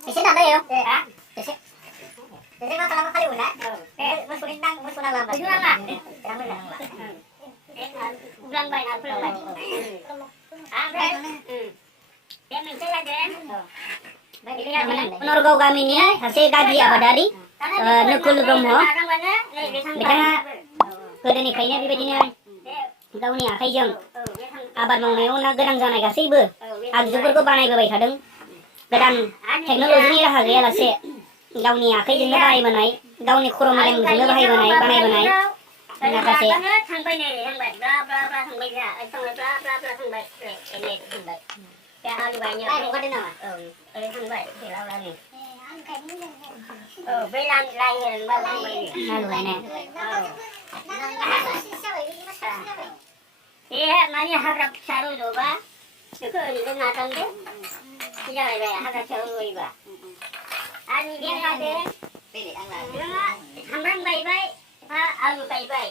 Kasi na tayo. Kasi nga talaga kayo na. Mas kunang lambat. Mas kunang lambat. Ulang ba na ulang ba? Menurut kami ini hasil kaji apa dari Nukul Bromo. Bicara kedeni kayaknya bibitnya tahu nih kayak jeng abad maungnya una gerang janai गासैबो आगजुफोरखौ बानायबोबाय थादों गोदान टेक्न'लजिनि राहा गैयालासे गावनि आखाइजोंनो बानायबोनाय गावनि खर' मेलेमजोंनो बानायबोनाय माखासे थांबाय नै थांबाय ब्ला ब्ला ब्ला थांबाय जा थांबाय ब्ला ब्ला ब्ला थांबाय एने थांबाय दा आलु गायनो ओंखारदों नामा ओरै थांबाय बेलाव लानि बै लाइ होनबा थांबाय आलु गायनाय माने हाग्रा फिसा रज'बा बेखौ ओरैनो नाजांदो बे जाहैबाय हाग्रा फिसा रज'योबा आरो बे लादो सामब्राम गायबाय हा आलु गायबाय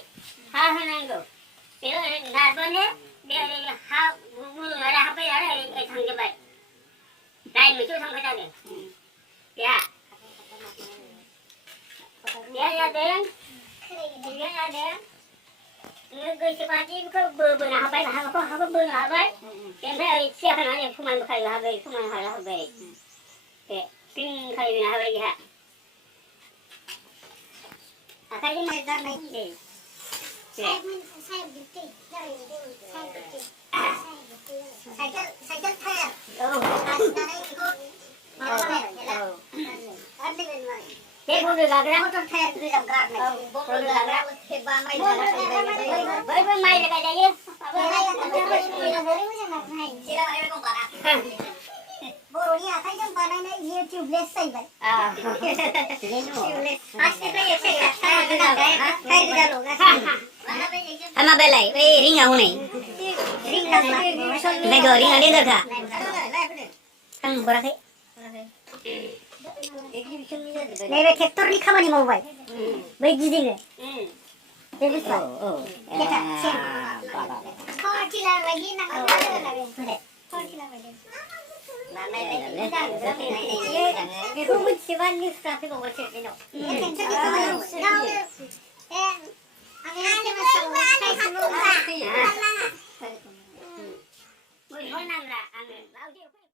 हा होनांगौ बेखौ ओरै नारबानो बे ओरै हा गुलुंनानै हाबबाय आरो ओरै थांजोबबाय लाइ मोनसेयाव थांबाय थादों बे जादों गोसोबादि बेखौ बोनो हाबाय हाबो बोनो हाबाय ओमफ्राय ओरै थिया होनानै समान बोखायनो हाबाय समान हाला होबाय बे क्लिन खालायनो हाबाय बेहा आखाइजों मारिनानै साइकेल टायार गासिनानै बेखौ बे बन्द लाग्रा मटर टायार गोजाम गारनाय बन्द लाग्रा हेबा माइ बैबो माइ गायजायो बर'नि आखाइजों बानायनाय बियो टिउबलेस जाहैबाय मा बेलाय बै रिंआ हनै रिं नांला ओमफ्राय रिंआ लेदारखा आं हराखै नैबे ट्रेक्टरनि खामानि मावबाय बै गिदिङो बे बुस्थुआ पावारटिलार बायदि नांगौ बेखौ मिथियोबा निउसफ्रा फैबावबासो बेनाव नांला आङो